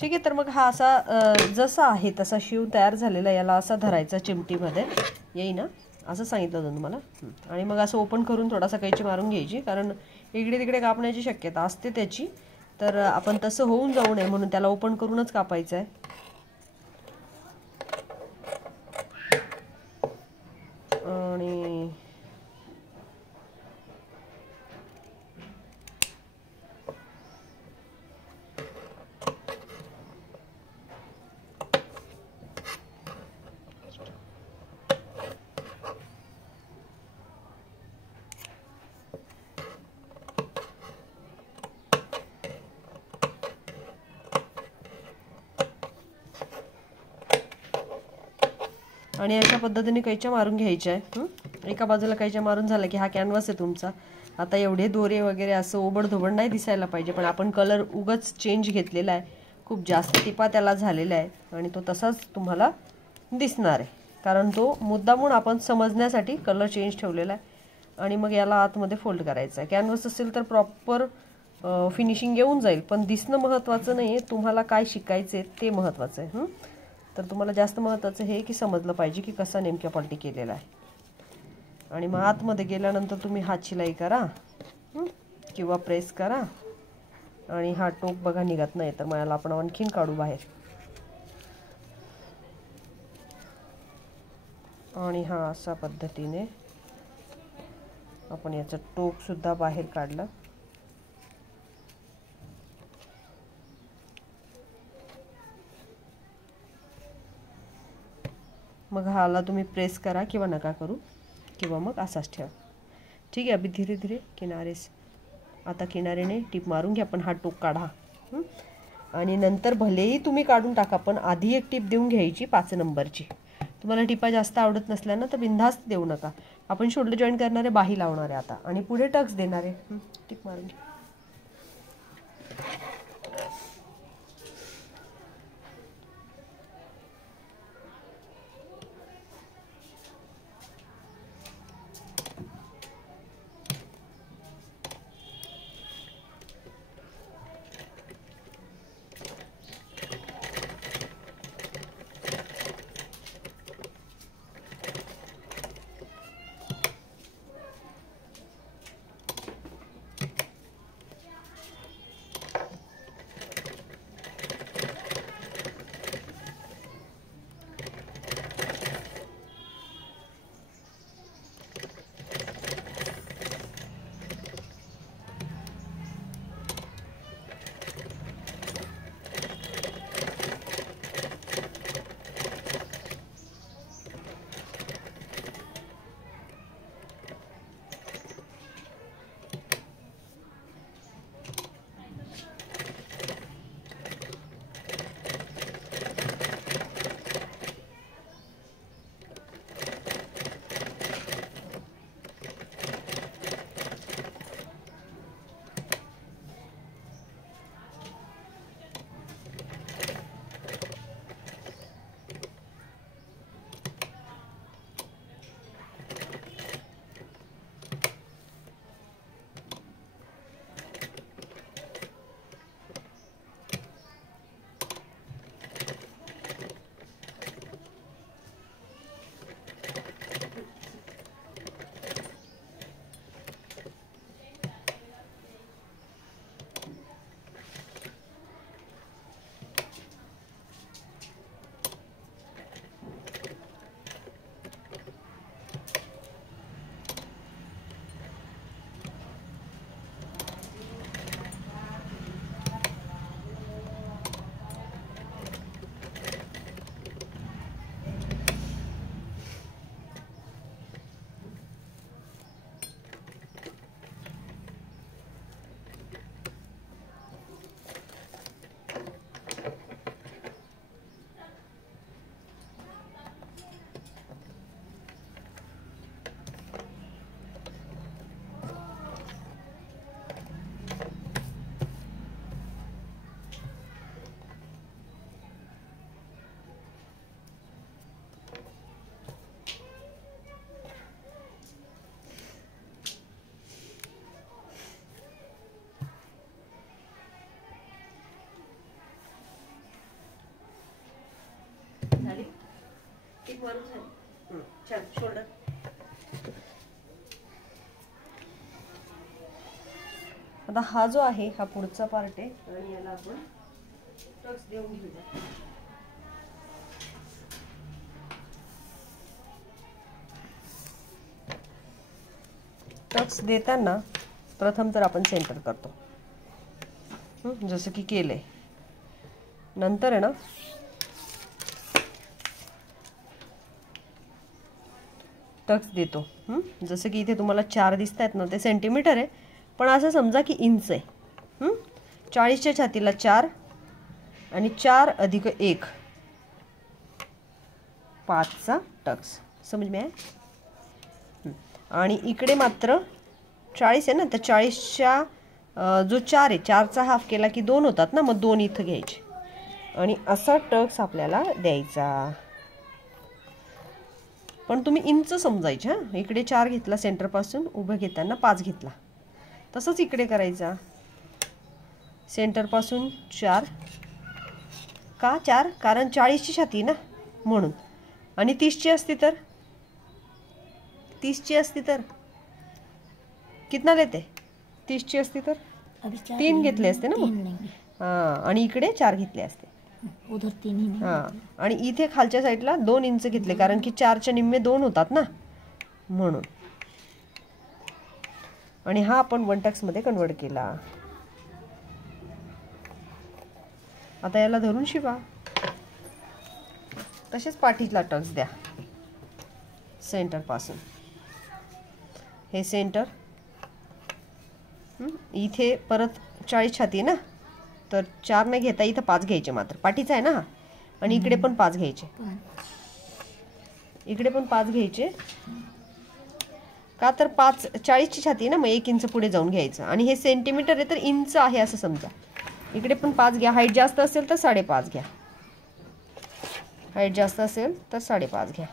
ठीक आहे, तर मग हा असा जसा आहे तसा शिव तयार झालेला, याला असा धरायचा चिमटीमध्ये येई ना, असं सांगितलं होतं तुम्हाला. आणि मग असं ओपन करून थोडासा कैची मारून घ्यायची, कारण इकडे तिकडे कापण्याची शक्यता असते त्याची, तर आपण तसं होऊन जाऊ नये म्हणून त्याला ओपन करूनच कापायचं आहे. आणि आणि अशा पद्धतीने कैच्या मारून घ्यायच्या आहे. एका बाजूला कैच्या मारून झालं की हा कॅनव्हास आहे तुमचा. आता एवढे दोरे वगैरे असं ओबडधोबड नाही दिसायला पाहिजे, पण आपण कलर उगाच चेंज घेतलेला आहे, खूप जास्त टिपा त्याला झालेला आहे आणि तो तसाच तुम्हाला दिसणार आहे, कारण तो मुद्दामून आपण समजण्यासाठी कलर चेंज ठेवलेला आहे. आणि मग याला आतमध्ये फोल्ड करायचं आहे. कॅनव्हास असेल तर प्रॉपर फिनिशिंग येऊन जाईल, पण दिसणं महत्त्वाचं नाही आहे, तुम्हाला काय शिकायचं आहे ते महत्त्वाचं आहे. तर तुम्हाला जास्त महत्त्वाचं हे की समजलं पाहिजे की कसा नेमक्या पलटी केलेला आहे. आणि मग आतमध्ये गेल्यानंतर तुम्ही हात शिलाई करा किंवा प्रेस करा. आणि हा टोक बघा निघत नाही, तर मला आपण आणखीन काढू बाहेर. आणि हा अशा पद्धतीने आपण याचं टोक सुद्धा बाहेर काढलं. मग हाला तुम्ही प्रेस करा किंवा नका करू, किंवा मग असाच ठेवा. ठीक आहे. अभी धीरे धीरे किनारे, आता किनाऱ्याने टीप मारून घ्या, पण हा टोक काढा. आणि नंतर भलेही तुम्ही काढून टाका, पण आधी एक टीप देऊन घ्यायची 5 नंबरची. तुम्हाला टिपा जास्त आवडत नसल्यानं तर बिनधास्त देऊ नका. आपण शोल्डर जॉईन करणारे, बाही लावणारे आता, आणि पुढे टक्स देणारे. टीप मारून घ्या. टिप मारून झाली. छान. शोल्डर आता हा जो आहे हा पुढचा पार्ट आहे आणि याला आपण टक्स देऊन घेऊया. टक्स देताना प्रथम तर आपण सेंटर करतो, जसं की केलंय. नंतर आहे ना टक्स देतो. जसं की इथे तुम्हाला 4 दिसत आहेत ना, ते सेंटीमीटर आहे, पण असं समजा की इंच आहे. 40च्या छातीला 4 आणि 4 अधिक 1 5चा टक्स. समज में आहे. आणि इकडे मात्र 40 आहे ना, तर 40च्या जो 4 आहे 4चा हाफ केला की 2 होतात ना, मग 2 इथं घ्यायचे आणि असा टक्स आपल्याला द्यायचा. पण तुम्ही इंच समजायचे. हां, इकडे 4 घेतला सेंटरपासून, उभं घेताना 5 घेतला. तसंच इकडे करायचा. सेंटरपासून 4 का 4? कारण 40ची छाती ना म्हणून. आणि 30ची असती तर 30ची असती तर कितना लेते? 30ची असती तर 3 घेतले असते ना मग. हां, आणि इकडे 4 घेतले असते. उधर 3 ही नहीं. हां, आणि इथे खालच्या साईडला 2 इंच घेतले कारण की 4च्या निम्मे 2 होतात ना म्हणून. आणि हा आपण 1 टक्स मध्ये कन्वर्ट केला. आता याला धरून शिवा. तसेच पाठीला टक्स द्या सेंटर पासून. हे सेंटर. इथे परत 40 छाती ना, तर 4 नाही घेता, इथं 5 घ्यायचे मात्र. पाठीचा आहे ना हा. आणि इकडे पण 5 घ्यायचे. इकडे पण 5 घ्यायचे. का तर 5 40ची छाती ना, मग 1 इंच पुढे जाऊन घ्यायचं. आणि हे सेंटीमीटर आहे तर इंच आहे असं समजा. इकडे पण 5 घ्या. हाईट जास्त असेल तर 5.5 घ्या. हाईट जास्त असेल तर 5.5 घ्या.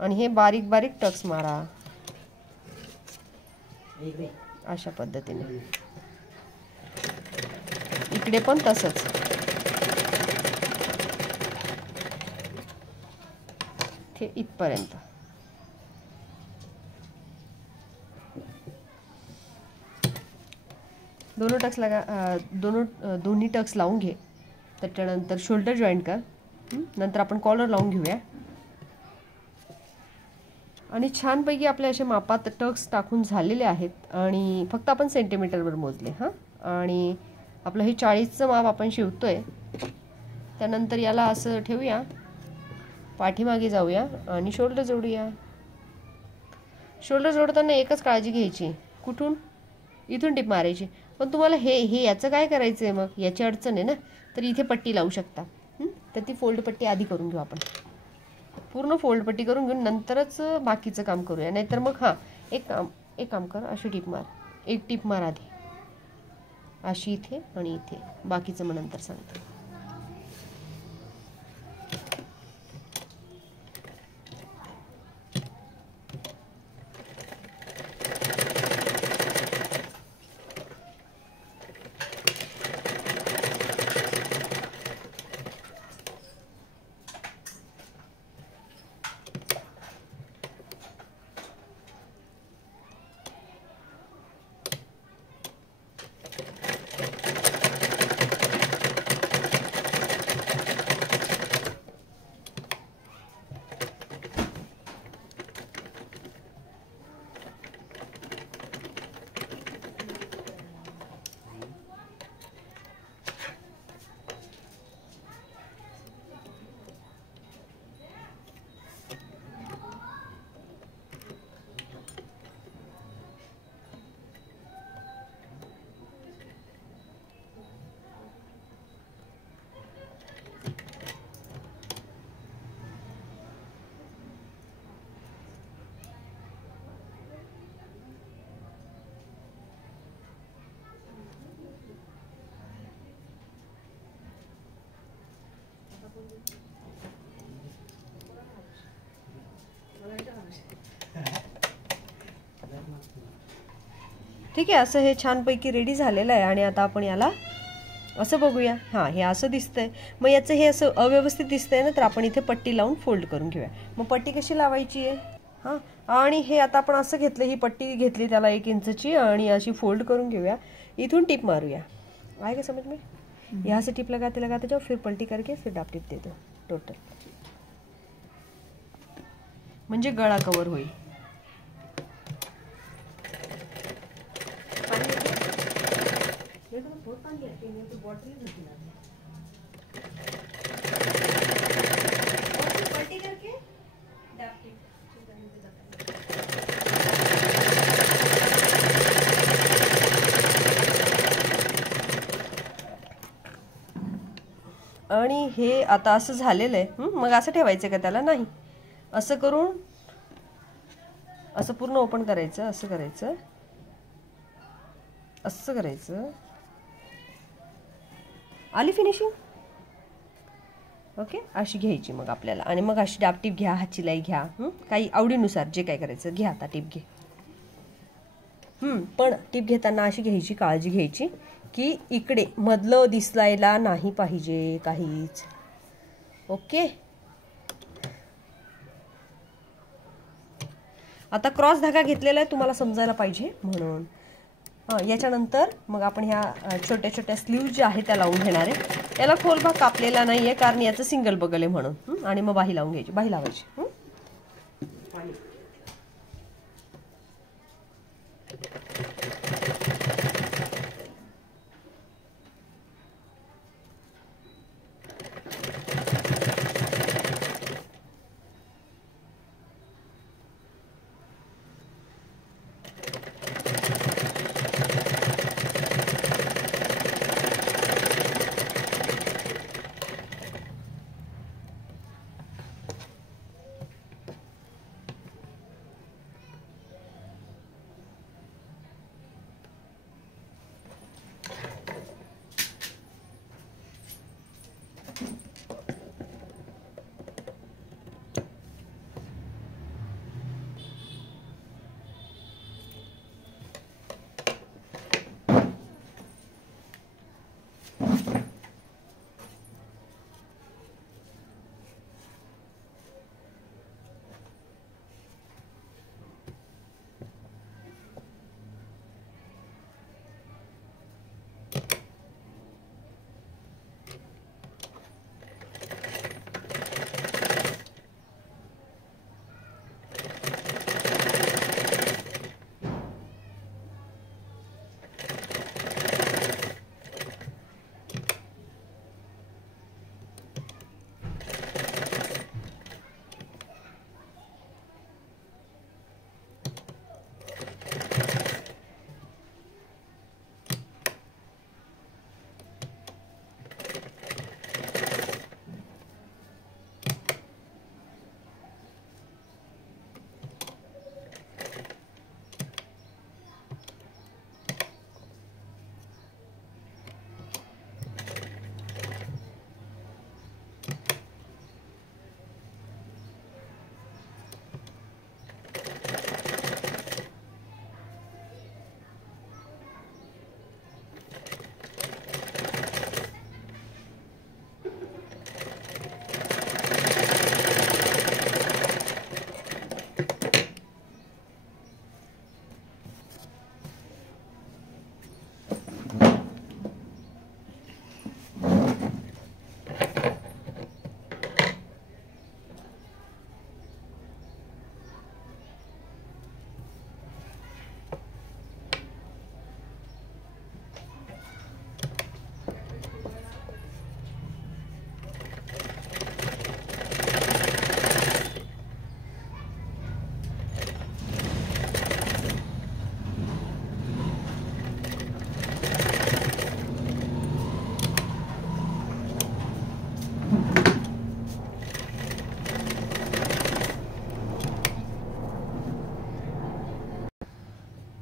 आणि हे बारीक बारीक टक्स मारा अशा पद्धतीने. इकडे पण तसंच. ते इथपर्यंत. दोन्ही टक्स लावून घे. त्याच्यानंतर शोल्डर जॉईंट कर. नंतर आपण कॉलर लावून घेऊया. आणि छानपैकी आपल्या अशा मापात टक्स टाकून झालेले आहेत. आणि फक्त आपण सेंटीमीटरवर मोजले. हां, आणि आपलं हे 40चं माप आपण शिवतोय. त्यानंतर याला असं ठेवूया, पाठीमागे जाऊया आणि शोल्डर जोडूया. शोल्डर जोडताना एकच काळजी घ्यायची. कुठून? इथून टिप मारायची. पण तुम्हाला हे याचं काय करायचं आहे मग, याची अडचण आहे ना, तर इथे पट्टी लावू शकता. तर ती फोल्ड पट्टी आधी करून घेऊ आपण. पूर्ण फोल्ड पट्टी करून घेऊन नंतरच बाकीचं काम करूया. नाहीतर मग हां, एक काम कर, अशी टिप मार. एक टिप मार आधी, अशी इथे आणि इथे. बाकीचं मग नंतर सांगते. ठीक आहे. असं हे छानपैकी रेडी झालेलं आहे. आणि आता आपण याला असं बघूया. हां, हे असं दिसतंय. मग याचं हे असं अव्यवस्थित दिसतंय ना, तर आपण इथे पट्टी लावून फोल्ड करून घेऊया. मग पट्टी कशी लावायची आहे? हां, आणि हे आता आपण असं घेतलं, ही पट्टी घेतली त्याला 1 इंचची आणि अशी फोल्ड करून घेऊया. इथून टिप मारूया. आहे का समझ में? यहाँ से टिप लगाते जाओ, फिर पलटी करके फिर डाप टिप दे दो टोटल. म्हणजे गळा कवर होईल. पलटी करके डाप टिप. आणि हे आता असं झालेलं आहे. मग असं ठेवायचं का त्याला? नाही. असं करून असं पूर्ण ओपन करायचं, असं करायचं, असं करायचं. आली फिनिशिंग. ओके, अशी घ्यायची मग आपल्याला. आणि मग अशी डाप टिप घ्या, हात शिलाई घ्या, काही आवडीनुसार जे काय करायचं घ्या. आता टिप घे. पण टिप घेताना अशी घ्यायची, काळजी घ्यायची की इकडे मधलं दिसायला नाही पाहिजे काहीच. ओके. आता क्रॉस धागा घेतलेला आहे, तुम्हाला समजायला पाहिजे म्हणून. याच्यानंतर मग आपण ह्या छोट्या छोट्या स्लीव्ह ज्या आहेत त्या लावून घेणार आहे. याला खोल भाग कापलेला नाहीये कारण याचं सिंगल बगल आहे म्हणून. आणि मग बाही लावून घ्यायची, बाही लावायची.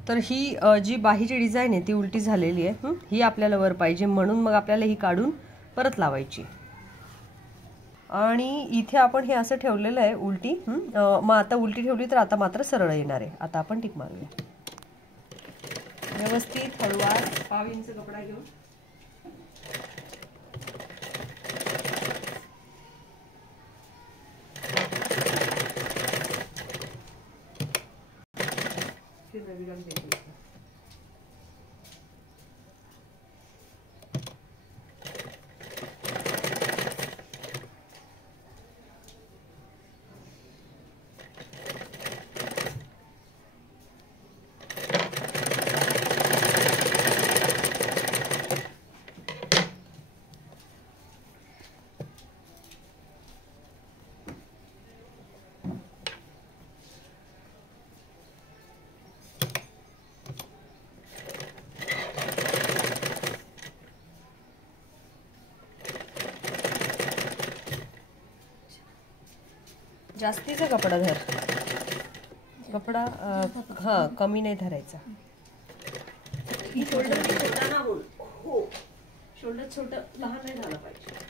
तर ही जी बाहीची डिझाईन आहे ती उलटी झालेली आहे. ही आपल्याला वर पाहिजे म्हणून मग आपल्याला ही काढून परत लावायची. आणि इथे आपण हे असं ठेवलेलं आहे उलटी. मग आता उलटी ठेवली तर आता मात्र सरळ येणार आहे. आता आपण टिक मारूया व्यवस्थित हळूवार. 1.5 इंच कपडा घेऊन विराम देते. जास्तीचा कपडा धर. कपडा हा कमी नाही धरायचा. शोल्डर छोटा ना बोल. हो, शोल्डर छोटं लहान नाही झालं पाहिजे.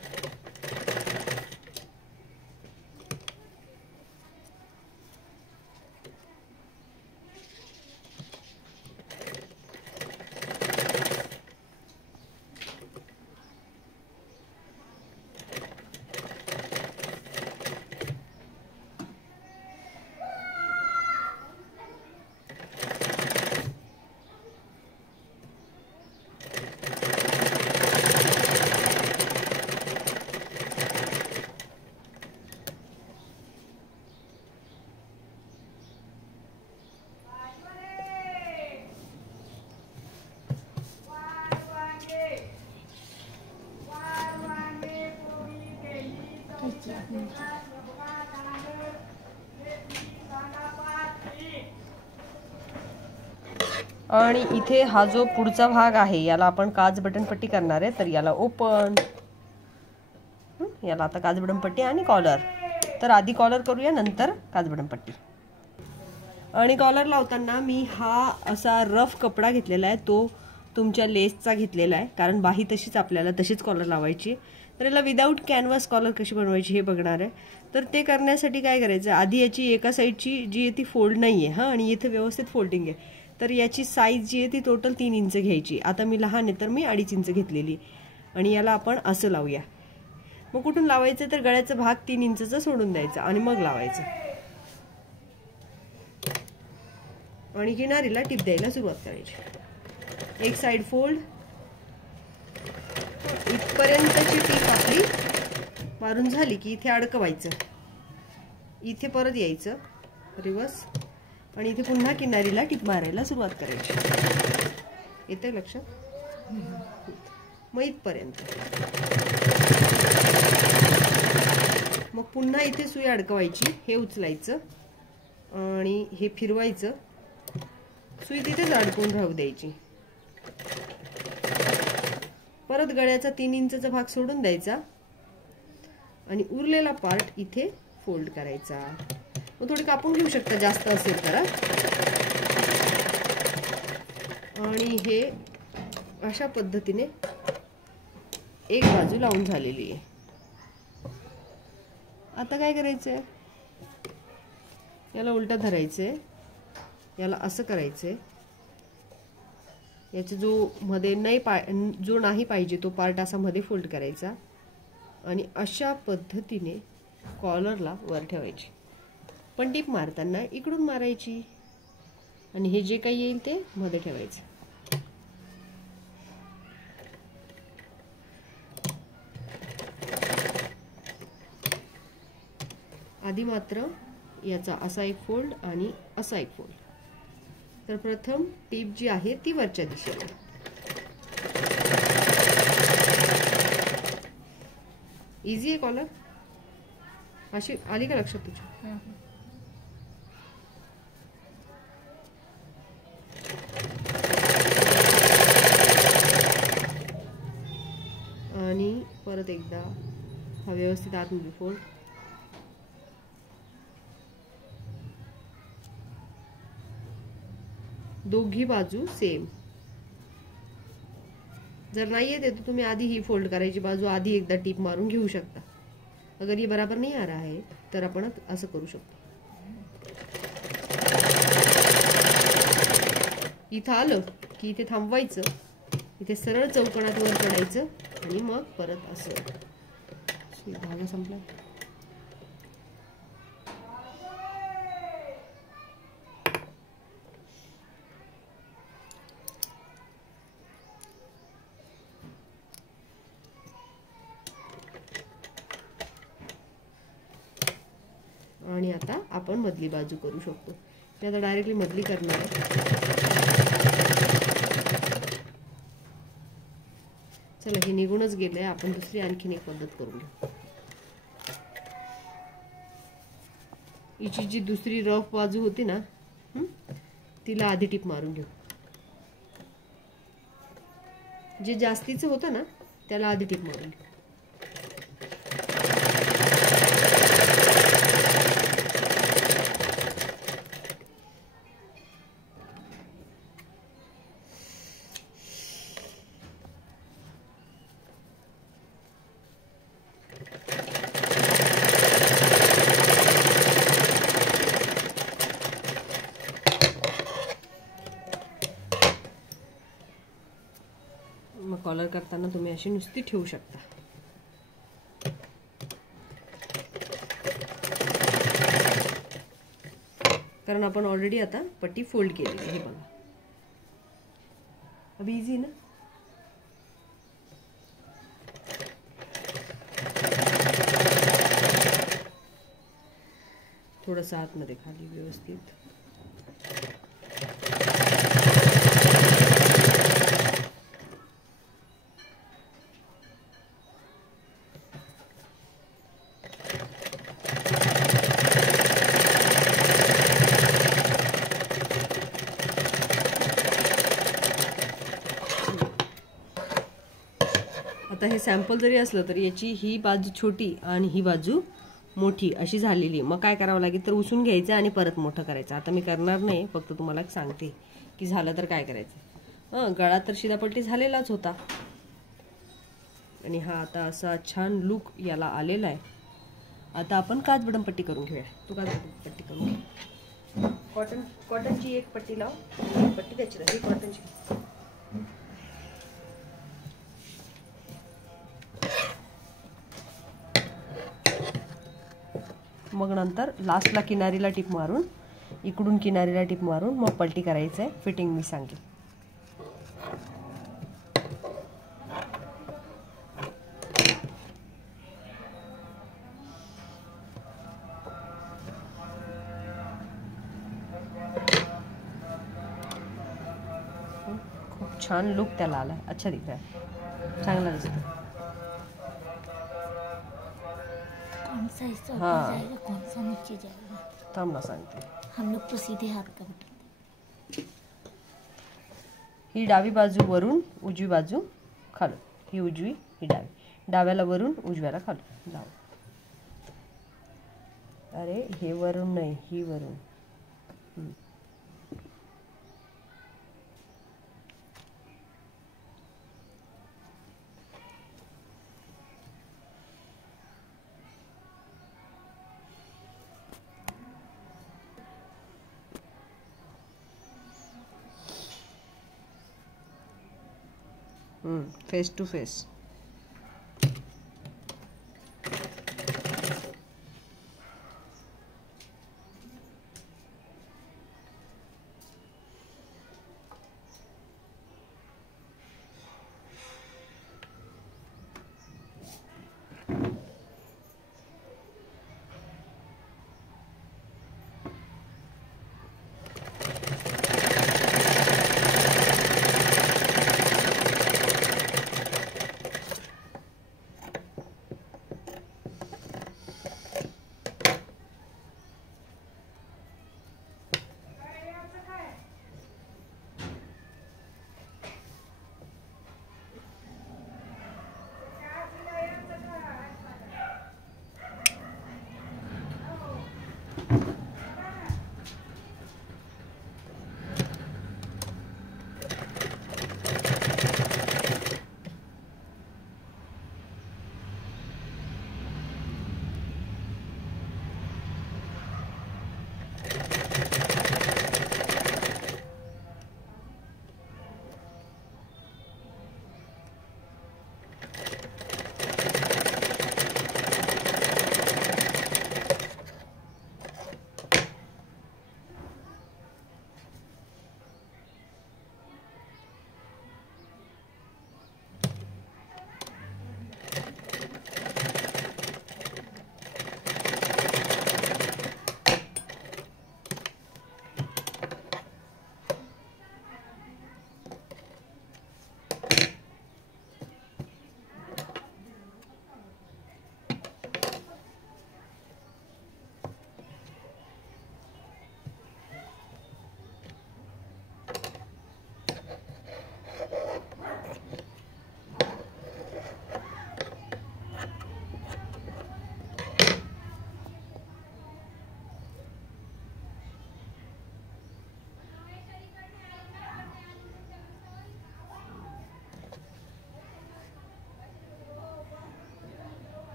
आणि इथे हा जो पुढचा भाग आहे याला आपण काज बटन पट्टी करणार आहे. तर याला ओपन, याला आता काज बटन पट्टी आणि कॉलर. तर आधी कॉलर करूया, नंतर काज बटन पट्टी. आणि कॉलर लावताना मी हा असा रफ कपडा घेतलेला आहे, तो तुमच्या लेसचा घेतलेला आहे, कारण बाही तशीच आपल्याला तशीच कॉलर लावायची. तर याला विदाऊट कॅनव्हास कॉलर कशी बनवायची हे बघणार आहे. तर ते करण्यासाठी काय करायचं, आधी याची एका साईडची जी आहे ती फोल्ड नाही आहे आणि इथे व्यवस्थित फोल्डिंग आहे. तर याची साईज जी आहे ती टोटल 3 इंच घ्यायची. आता मी लहान आहे तर मी 2.5 इंच घेतलेली. आणि याला आपण असं लावूया. मग कुठून लावायचं, तर गळ्याचा भाग 3 इंचचा सोडून द्यायचा आणि मग लावायचं. आणि किनारीला टिप द्यायला सुरुवात करायची. एक साइड फोल्ड, इथपर्यंतची टिप आपली मारून झाली की इथे अडकवायचं. इथे परत यायचं रिवर्स आणि इथे पुन्हा किनारीला टिप मारायला सुरुवात करायची. येते लक्षात? मग इथपर्यंत. मग पुन्हा इथे सुई अडकवायची, हे उचलायचं आणि हे फिरवायचं. सुई तिथेच अडकून राहू द्यायची. परत गळ्याचा 3 इंचचा भाग सोडून द्यायचा आणि उरलेला पार्ट इथे फोल्ड करायचा. मग थोडी कापून घेऊ शकता जास्त असेल तर. आणि हे अशा पद्धतीने एक बाजू लावून झालेली आहे. आता काय करायचंय, याला उलटा धरायचंय, याला असं करायचंय. याचे जो मध्ये जो नाही पाहिजे तो पार्ट असा मध्ये फोल्ड करायचा आणि अशा पद्धतीने कॉलरला वर ठेवायची. पण टीप मारताना इकडून मारायची आणि हे जे काही येईल ते मध्ये ठेवायचं. आधी मात्र याचा असा एक फोल्ड आणि असा एक फोल्ड. तर प्रथम टीप जी आहे ती वरच्या दिशेला. इझी आहे कॉलर. अशी आली का लक्षात तुझ्या? आणि परत एकदा हा व्यवस्थित आतमध्ये फोल्ड. दोघी बाजू सेम. जर नाही येते तो तुम्ही आधी ही फोल्ड करायची बाजू आधी एकदा टीप मारून घेऊ शकता. अगर ये बराबर नहीं आ रहा है तर आपण असं करू शकतो. इथं आलं की इथे थांबवायचं, इथे सरळ चौकोनात वर चढायचं आणि मग परत असं. धागा संपला. आणि आता आपण मधली बाजू करू शकतो. मी आता डायरेक्टली मधली करणार आहे. चला, हे निघूनच गेलंय. आपण दुसरी आणखीन एक पद्धत करून घेऊ. हिची जी दुसरी रफ बाजू होती ना, तिला आधी टिप मारून घेऊ. जे जास्तीचं होतं ना त्याला आधी टिप मारून घेऊ. मग कॉलर करताना तुम्ही अशी नुसती ठेवू शकता. कारण आपण ऑलरेडी आता पट्टी फोल्ड केली आहे. हे बघा, अभी इझी ना. थोडंसं आतमध्ये खाली व्यवस्थित. आता हे सॅम्पल जरी असलं तरी याची ही बाजू छोटी आणि ही बाजू मोठी अशी झालेली. मग काय करावं लागेल तर उसून घ्यायचं आणि परत मोठं करायचं. आता मी करणार नाही, फक्त तुम्हाला सांगते की झालं तर काय करायचं. गळा तर शिदापट्टी झालेलाच होता आणि हा आता असा छान लुक याला आलेला आहे. आता आपण काच बटन पट्टी करून घेऊया. तू काच बटन पट्टी करून घे. कॉटनची एक पट्टी लाव. एक पट्टी त्याची राहिली कॉटनची. मग नंतर लास्टला किनारीला टिप मारून, इकडून किनारीला टिप मारून मग पलटी करायचं आहे. फिटिंग मी सांगेन. खूप छान लुक त्याला आला. अच्छा दिख रहा है, चांगला दिसतो. कौन सा हिस्सा ऊपर जाएगा, कौन सा नीचे जाएगा, थांब ना सांगते. हम लोग तो सीधे हाथ का बटन. ही डावी बाजू वरून, उजवी बाजू खालून. ही उजवी, ही डावी. डाव्याला वरून, उजव्याला खालून लाव. अरे हे वरून नाही, ही वरून. Face to face.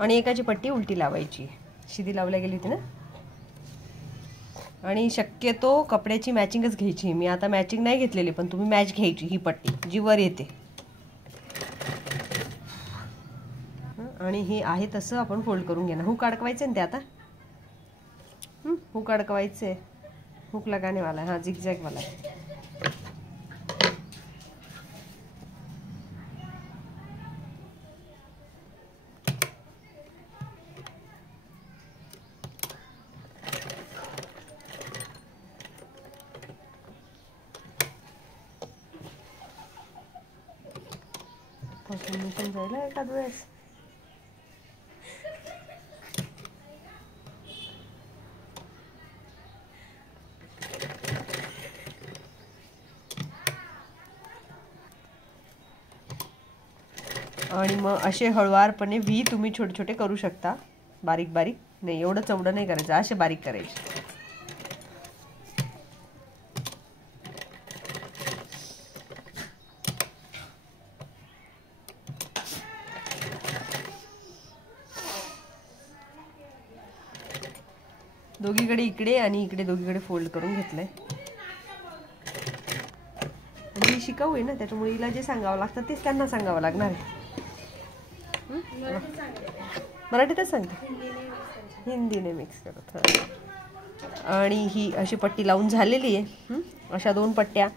आणि एकाची पट्टी उलटी लावायची, शिदी लावल्या गेली होती ना. आणि शक्यतो कपड्याची मॅचिंगच घ्यायची. मी आता मॅचिंग नाही घेतलेली, पण तुम्ही मॅच घ्यायची ही पट्टी जी वर येते. आणि हे आहे तसं आपण फोल्ड करून घेणार. हुक अडकवायचं ना ते आता. हुक अडकवायचे. हुक लगाने वाला है, हाँ जिगजैग वाला है. जायला एखाद वेळेस आणि मग असे हळुवारपणे व्ही तुम्ही छोटे छोटे करू शकता. बारीक बारीक नाही, एवढं चवडं नाही करायचं, असे बारीक करायचे. दोघीकडे इकडे आणि इकडे दोघीकडे फोल्ड करून घेतलंय. ही शिकाऊ आहे ना, त्याच्यामुळे हिला जे सांगावं लागतं तेच त्यांना सांगावं लागणार आहे. मराठीतच सांगते, हिंदीने मिक्स करत. आणि ही अशी पट्टी लावून झालेली आहे. अशा 2 पट्ट्या.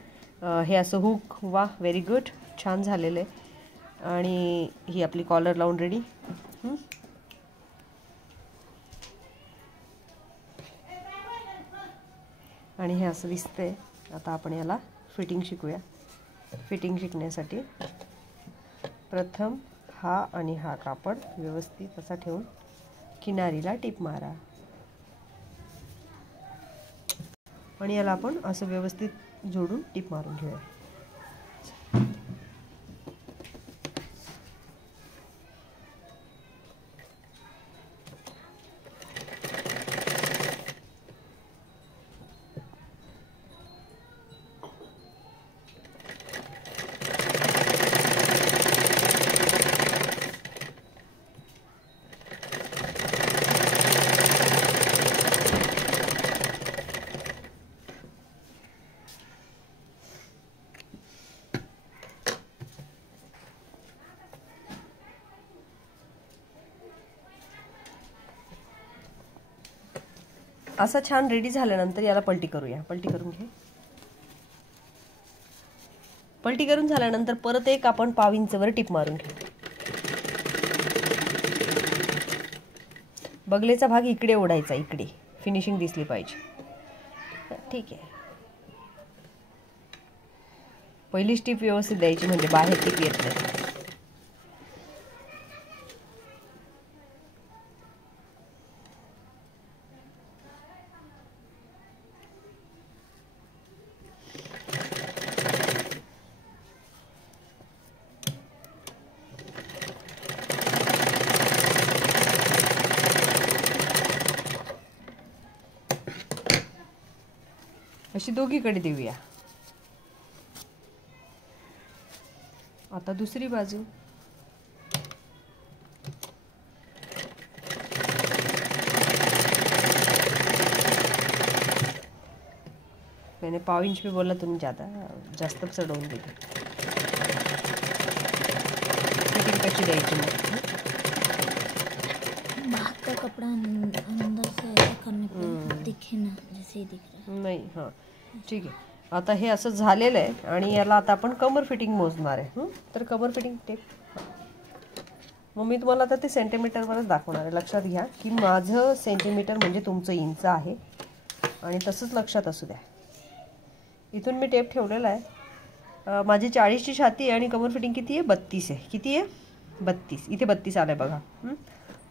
हे असं हुक. वा व्हेरी गुड, छान झालेलं आहे. आणि ही आपली कॉलर लावून रेडी. आणि हे असं दिसतंय. आता आपण याला फिटिंग शिकूया. फिटिंग शिकण्यासाठी प्रथम हा आणि हा कापड व्यवस्थित असा ठेवून किनारीला टिप मारा. आणि याला आपण असं व्यवस्थित जोडून टिप मारून घेऊया. असं छान रेडी झाल्यानंतर याला पलटी करूया. पलटी करून घे. पलटी करून झाल्यानंतर परत एक आपण 1/2 इंचवर टिप मारून घेऊ. बगलेचा भाग इकडे ओढायचा, इकडे फिनिशिंग दिसली पाहिजे. ठीक आहे. पहिली टिप व्यवस्थित द्यायची म्हणजे बाहेर टिप येत नाही. अशी दोघीकडे देऊया. आता दुसरी बाजू. मैंने 1/2 इंच पे बोला, तुम्ही जास्त चढवून दिली. फिटिंग कशी द्यायची मग? बाहर का कपड़ा अंदर से ऐसा करने पे दिखे ना, जैसे दिख रहा है. नाही. हां ठीक आहे. आता हे असं झालेलं आहे आणि याला आता आपण कमर फिटिंग मोजणार आहे. तर कमर फिटिंग टेप मग मी तुम्हाला आता ते सेंटीमीटरवरच दाखवणार आहे. लक्षात घ्या की माझं सेंटीमीटर म्हणजे तुमचं इंच आहे आणि तसंच लक्षात असू द्या. इथून मी टेप ठेवलेला आहे. माझी 40ची छाती आहे आणि कमर फिटिंग किती आहे? 32 आहे. किती आहे? 32. इथे 32 आलं आहे बघा.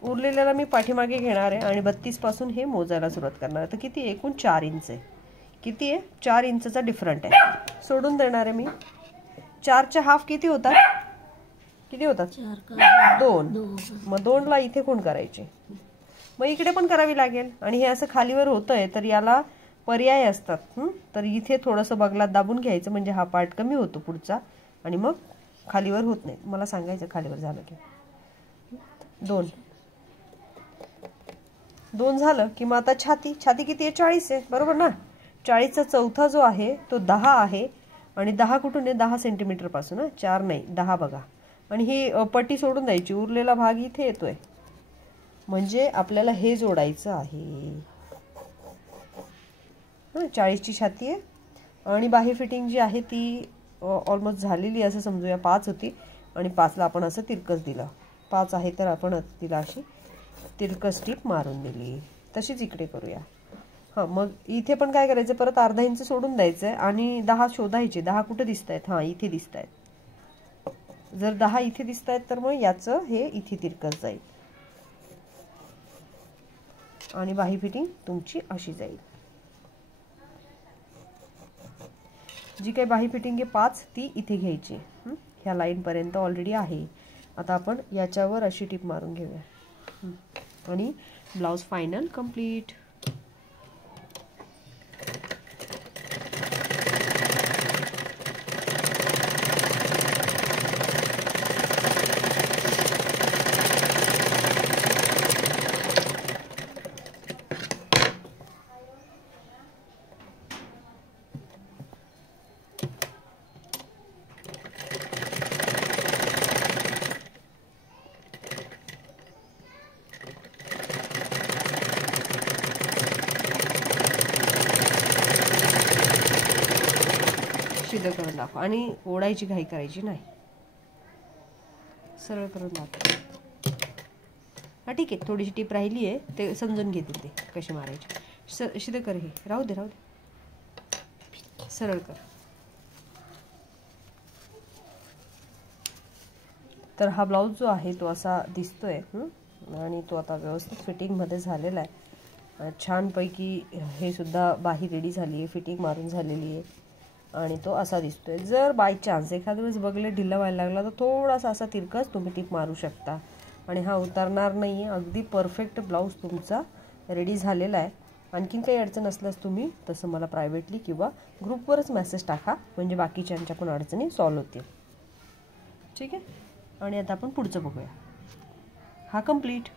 उरलेल्याला मी पाठीमागे घेणार आहे आणि 32 पासून हे मोजायला सुरुवात करणार आहे. तर किती आहे? एकूण 4 इंच आहे. किती आहे? 4 इंचचा डिफरंट आहे. सोडून देणार आहे मी. 4च्या हाफ किती होतात? किती होतात? 2. मग 2ला इथे कोण करायचे? मग इकडे पण करावी लागेल. आणि हे असं खालीवर होतंय तर याला पर्याय असतात. तर इथे थोडंसं बगलात दाबून घ्यायचं म्हणजे हा पार्ट कमी होतो पुढचा आणि मग खालीवर होत नाही. मला सांगायचं खालीवर झालं की 2. 2 झालं की मग आता छाती किती आहे? 40 आहे, बरोबर ना. 40चा चौथा जो आहे तो 10 आहे आणि 10 कुठून आहे? 10 सेंटीमीटर पासून. 4 नाही 10 बघा. आणि ही पट्टी सोडून द्यायची, उरलेला भाग इथे येतोय. म्हणजे आपल्याला हे जोडायचं आहे. 40ची छाती आहे आणि बाही फिटिंग जी आहे ती ऑलमोस्ट झालेली असं समजूया. 5 होती आणि 5ला आपण असं तिरकस दिलं. 5 आहे तर आपण तिला अशी तिरकस टीप मारून दिली. तशीच इकडे करूया. मग इथे पण काय करायचं, परत अर्धा इंच सोडून द्यायचंय आणि 10 शोधायचे. 10 कुठे दिसत आहेत? इथे दिसत आहेत. जर 10 इथे दिसत आहेत तर मग याचं हे इथे तिरकस जाईल आणि बाही फिटिंग तुमची अशी जाईल. जी काही बाही फिटिंग आहे 5 ती इथे घ्यायची. ह्या लाईन पर्यंत ऑलरेडी आहे. आता आपण याच्यावर अशी टीप मारून घेऊया आणि ब्लाउज फायनल कंप्लीट. सिधं करून दाखव आणि ओढायची घाई करायची नाही. सरळ करून दाखव. ठीक आहे, थोडीशी टीप राहिली आहे ते समजून घेतील ते कशी मारायची. सिधं कर, हे राहू दे. सरळ कर. तर हा ब्लाऊज जो आहे तो असा दिसतोय आणि तो आता व्यवस्थित फिटिंगमध्ये झालेला आहे. छानपैकी हे सुद्धा बाही रेडी झाली आहे, फिटिंग मारून झालेली आहे आणि तो असा दिसतोय. जर बाय चान्स एखाद्या वेळेस बघले ढिला व्हायला लागला तर थोडासा असा तिरकस तुम्ही टीप मारू शकता आणि हा उतरणार नाही आहे. अगदी परफेक्ट ब्लाऊज तुमचा रेडी झालेला आहे. आणखीन काही अडचण असल्यास तुम्ही तसं मला प्रायव्हेटली किंवा ग्रुपवरच मेसेज टाका, म्हणजे बाकीच्यांच्या पण अडचणी सॉल्व्ह होतील. ठीक आहे. आणि आता आपण पुढचं बघूया. हा कंप्लीट.